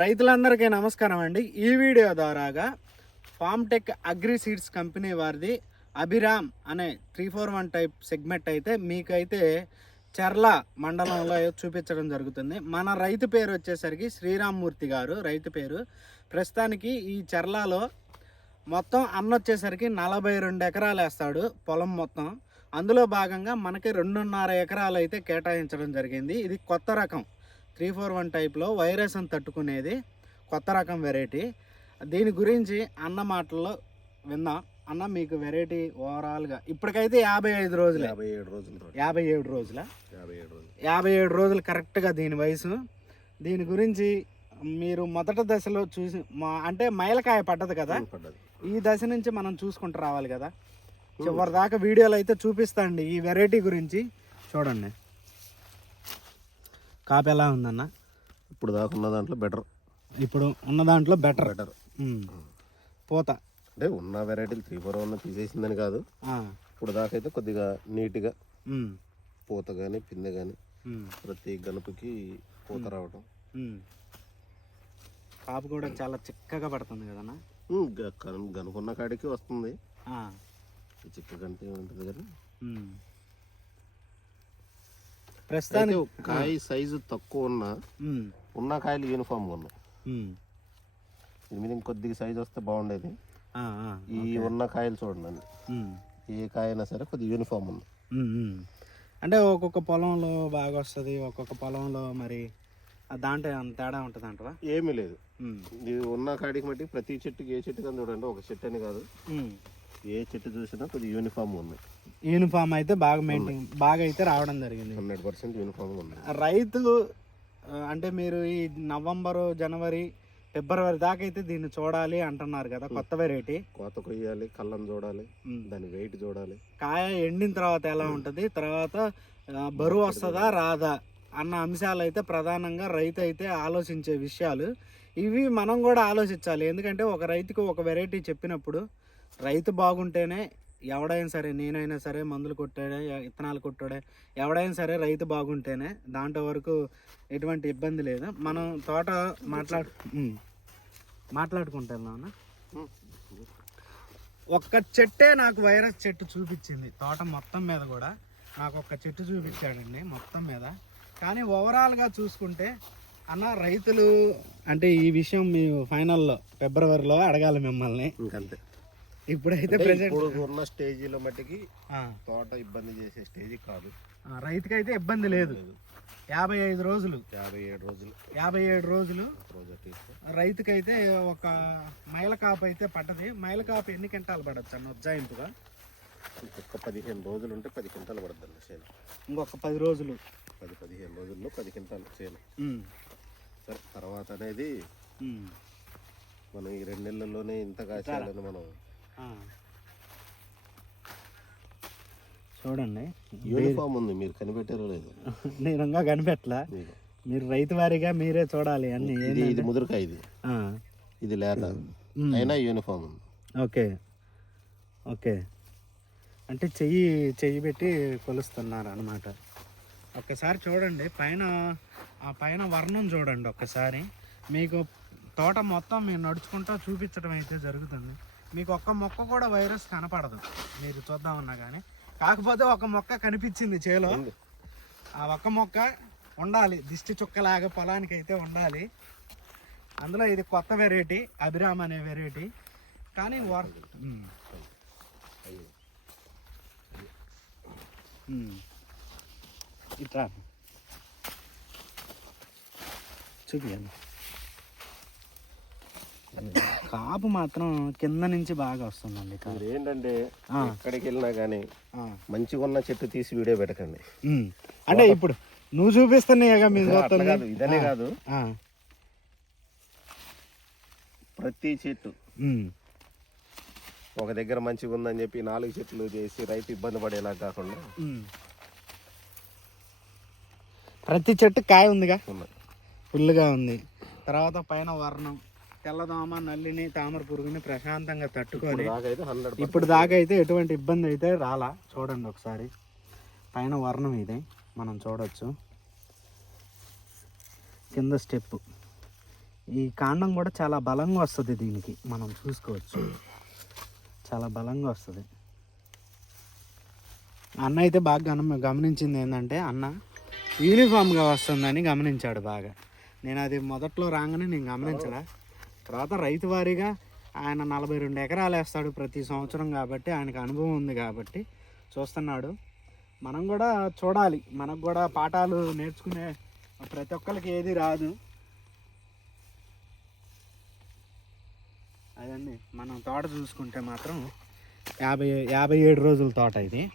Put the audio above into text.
రైతులందరికీ నమస్కారం అండి. ఈ వీడియో ద్వారాగా farm tech agri seeds company వారిది అభిరామ్ అనే three four one type segment అయితే మీకైతే చర్ల మండలంలో చూపించడం జరుగుతుంది. మన రైతు పేరు వచ్చేసరికి శ్రీరామ్మూర్తి గారు రైతు పేరు. ప్రస్తుతానికి ఈ చర్లలో మొత్తం అన్న వచ్చేసరికి నలభై రెండు ఎకరాలు వేస్తాడు పొలం మొత్తం. అందులో భాగంగా మనకి రెండున్నర ఎకరాలు అయితే కేటాయించడం జరిగింది. ఇది కొత్త రకం. త్రీ ఫోర్ వన్ టైప్లో వైరస్ అని తట్టుకునేది కొత్త రకం వెరైటీ. దీని గురించి అన్న మాటల్లో విందాం అన్న మీకు వెరైటీ ఓవరాల్గా. ఇప్పటికైతే యాభై ఐదు రోజులే. యాభై ఏడు రోజులు. యాభై ఏడు రోజుల. యాభై ఏడు రోజులు. యాభై ఏడు రోజులు కరెక్ట్గా దీని వయసు. దీని గురించి మీరు మొదటి దశలో చూసి మా అంటే మైలకాయ పడ్డది కదా? ఈ దశ నుంచి మనం చూసుకుంటూ రావాలి కదా? చివరి దాకా వీడియోలు అయితే చూపిస్తాండి ఈ వెరైటీ గురించి. చూడండి. కాపు ఎలా ఉందన్న? ఇప్పుడు దాకా ఉన్న దాంట్లో బెటర్ ఇప్పుడు ఉన్న దాంట్లో బెటర్ బెటర్ పూత. అంటే ఉన్న వెరైటీలు త్రీ ఫోర్ వన్ తీసేసిందని కాదు. ఇప్పుడు దాకా అయితే కొద్దిగా నీట్గా పూత కానీ పిందె కానీ ప్రతి గనుపుకి పూత రావడం. కాపు కూడా చాలా చిక్కగా పడుతుంది కదన్నా? గనుకున్న కాడికి వస్తుంది. ఆ, ఈ చిక్క గంటే ఉంటుంది. అయితే ప్రస్తుతానికి కాయ సైజు తక్కువ ఉన్న ఉన్న కాయలు యూనిఫామ్గా ఉన్నాయి. ఉమ్. దీని మీద ఇంకొద్దిగా సైజు వస్తే బాగుండేది. ఈ ఉన్న కాయలు చూడండి. ఏ కాయ అయినా సరే కొద్దిగా యూనిఫామ్ ఉంది. అంటే ఒక్కొక్క పొలంలో బాగా వస్తుంది ఒక్కొక్క పొలంలో మరి దాంట్లో అంత తేడా ఉంటుంది అంటవా? ఏమీ లేదు. ఇది ఉన్న కాడికి మట్టి ప్రతి చెట్టుకి ఏ చెట్టు కానీ చూడండి ఒక చెట్టు అని కాదు. ఏ చెట్టు చూసినా కొద్దిగా యూనిఫామ్ ఉంది. యూనిఫామ్ అయితే బాగా మెయింటైన్ బాగా అయితే రావడం జరిగింది. హండ్రెడ్ పర్సెంట్ యూనిఫామ్ ఉంది. రైతు ఆ, అంటే మీరు ఈ నవంబరు జనవరి ఫిబ్రవరి దాకా అయితే దీన్ని చూడాలి అంటున్నారు కదా కొత్త వెరైటీ కోత కొయ్యాలి కళ్ళం చూడాలి దాని వెయిట్ చూడాలి. కాయ ఎండిన తర్వాత ఎలా ఉంటుంది? తర్వాత బరువు వస్తుందా రాదా అన్న అంశాలు అయితే ప్రధానంగా రైతు అయితే ఆలోచించే విషయాలు. ఇవి మనం కూడా ఆలోచించాలి. ఎందుకంటే ఒక రైతుకు ఒక వెరైటీ చెప్పినప్పుడు రైతు బాగుంటేనే ఎవడైనా సరే నేనైనా సరే మందులు కొట్టాడే ఇత్తనాలు కొట్టాడే ఎవడైనా సరే రైతు బాగుంటేనే దాంట్లో వరకు ఎటువంటి ఇబ్బంది లేదు. మనం తోట మాట్లాడు మాట్లాడుకుంటాను ఒక్క చెట్టే నాకు వైరస్ చెట్టు చూపించింది. తోట మొత్తం మీద కూడా నాకు ఒక్క చెట్టు చూపించాడండి మొత్తం మీద. కానీ ఓవరాల్గా చూసుకుంటే అన్న రైతులు అంటే ఈ విషయం మీ ఫైనల్లో ఫిబ్రవరిలో అడగాలి మిమ్మల్ని. ఇంకంతే. ఇప్పుడైతే ఇప్పుడు ఉన్న స్టేజీలో మట్టికి తోట ఇబ్బంది చేసే స్టేజ్ కాదు. రైతుకైతే ఇబ్బంది లేదు. యాభై ఐదు రోజులు. యాభై ఏడు రోజులు. యాభై ఏడు రోజులు రైతుకైతే ఒక మైల కాపు అయితే పడ్డది. మైల కాపు ఎన్ని క్వింటాలు పడచ్చు అన్న ఉజ్జాయింపుగా? ఇంకొక పదిహేను రోజులు ఉంటే పది క్వింటాలు పడుతుంది చేను ఇంకొక పది రోజులు. పది పదిహేను రోజుల్లో పది క్వింటాలు చేను సరే తర్వాత అనేది. మనం ఈ రెండు నెలల్లోనే ఇంత కాసేయాలని మనం. చూడండి. యూనిఫామ్ ఉంది మీరు కనిపెట్టారో లేదు. నేను ఇంకా కనిపెట్టలా? మీరు. రైతు వారిగా మీరే చూడాలి అన్ని ఇది ఇది ముదురుకాయ ఇది. ఆ, ఇది లేత. ఉమ్. అయినా యూనిఫామ్ ఉంది. ఓకే. ఓకే. అంటే చెయ్యి చెయ్యి పెట్టి కొలుస్తున్నారు అనమాట ఒక్కసారి చూడండి పైన ఆ పైన వర్ణం చూడండి ఒక్కసారి. మీకు తోట మొత్తం మీరు నడుచుకుంటా చూపించడం అయితే జరుగుతుంది. మీకు ఒక్క మొక్క కూడా వైరస్ కనపడదు. మీరు చూద్దామన్నా కానీ కాకపోతే ఒక మొక్క కనిపించింది చేలో. ఆ ఒక్క మొక్క ఉండాలి. దిష్టి చుక్కలాగా పొలానికి అయితే ఉండాలి. అందులో ఇది కొత్త వెరైటీ అభిరామ్ అనే వెరైటీ. కానీ వర్ ఉమ్. ఉమ్. కాపు మాత్రం కింద నుంచి బాగా వస్తుందండి. మీరు ఏంటంటే. ఎక్కడికి వెళ్ళినా కానీ. మంచిగా ఉన్న చెట్టు తీసి వీడియో పెట్టకండి. అంటే ఇప్పుడు నువ్వు చూపిస్తున్నాయిగా మీరు కాదు ఇదనే కాదు. ప్రతి చెట్టు. ఒక దగ్గర మంచిగా ఉందని చెప్పి నాలుగు చెట్లు చేసి రైతు ఇబ్బంది పడేలా కాకుండా. ప్రతి చెట్టు కాయ ఉందిగా ఫుల్గా ఉంది తర్వాత పైన వర్ణం తెల్లదోమ నల్లిని తామర పురుగుని ప్రశాంతంగా తట్టుకొని ఇప్పుడు దాకా అయితే ఎటువంటి ఇబ్బంది అయితే రాలా. చూడండి ఒకసారి. పైన వర్ణం ఇది. మనం చూడొచ్చు. కింద స్టెప్ ఈ కాండం కూడా చాలా బలంగా వస్తుంది దీనికి. మనం చూసుకోవచ్చు. చాలా బలంగా వస్తుంది. అన్న అయితే బాగా గమ గమనించింది ఏంటంటే అన్న యూనిఫామ్గా వస్తుందని గమనించాడు బాగా. నేను అది మొదట్లో రాగానే నేను గమనించలే. తర్వాత రైతు వారీగా ఆయన నలభై రెండు ఎకరాలు వేస్తాడు ప్రతి సంవత్సరం కాబట్టి ఆయనకు అనుభవం ఉంది కాబట్టి చూస్తున్నాడు. మనం కూడా చూడాలి. మనకు కూడా పాఠాలు నేర్చుకునే ప్రతి ఒక్కరికి ఏది రాదు. అదండి. మనం తోట చూసుకుంటే మాత్రం యాభై యాభై ఏడు రోజుల తోట ఇది.